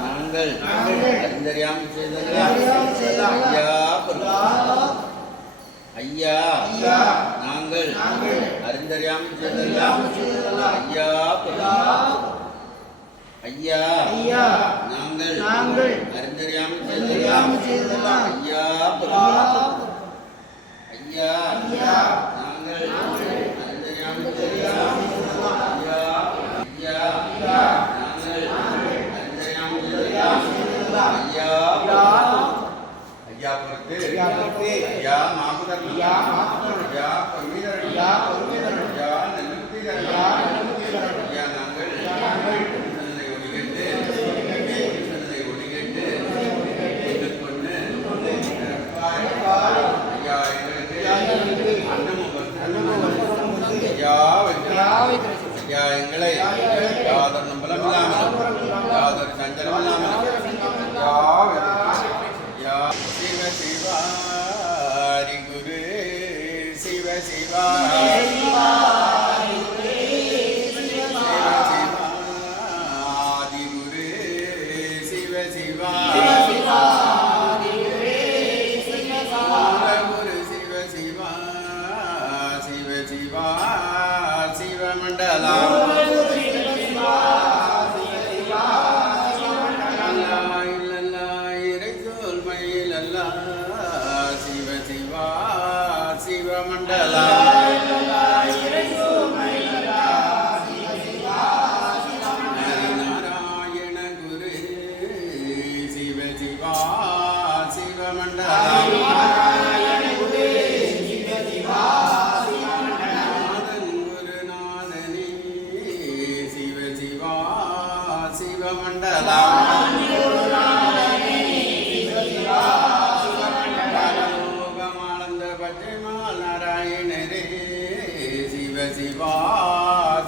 நாங்கள் அறிந்தறியாமல் செய்ததெல்லாம் ஐயா. ஐயா நாங்கள் அறிந்தறியாமல் செய்ததெல்லாம் ஐயா. ஐயா ஐயா நாங்கள் நாங்கள் அறிந்தறியாமல் செய்ததெல்லாம் ஐயா. ஐயா ஐயா சிவமண்டலம் லோகமானந்த பச்சைமால் நாராயணரே சிவ சிவா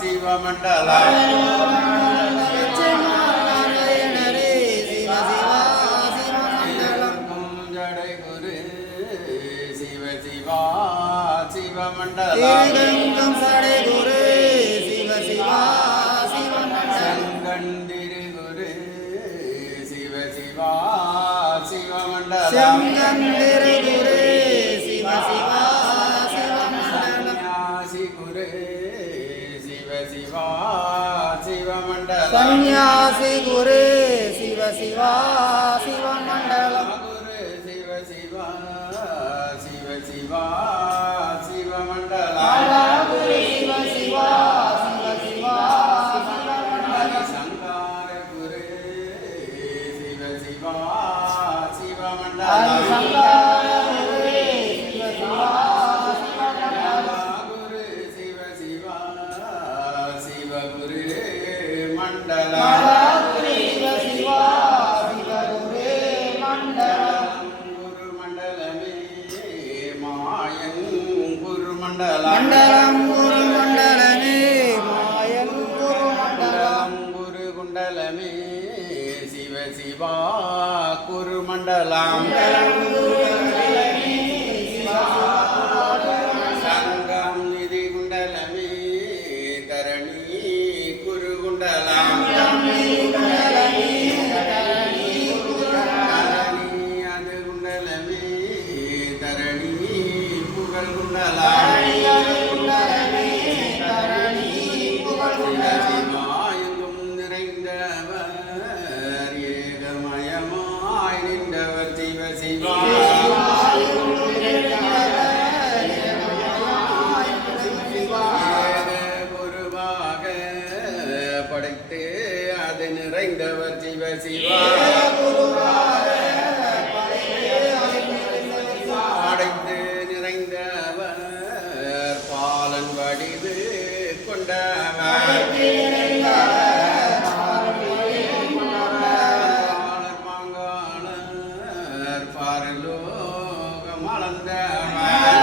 சிவமண்டலம் ஜடை குரு. சிவ சிவ சிவா சிவமண்டலம் சன்னியாசி குரு சிவ சிவா சிவ மண்டலம் குரு சிவ சிவா சிவ சிவா சிவமண்டலம் குரு சிவ சிவா சிவ சிவா சங்கார குரு குருமண்டலம் சங்கம் நிதி குண்டலமே தரணி குரு அது குண்டலமே தரணி புகழ் குண்டலம் நிறைந்தவர் சிவ சிவா அடைந்து நிறைந்தவர் பாலன் வடிவு கொண்டவர். மாங்காளர் பரலோகம் அளந்தவர்.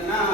பிரபுவே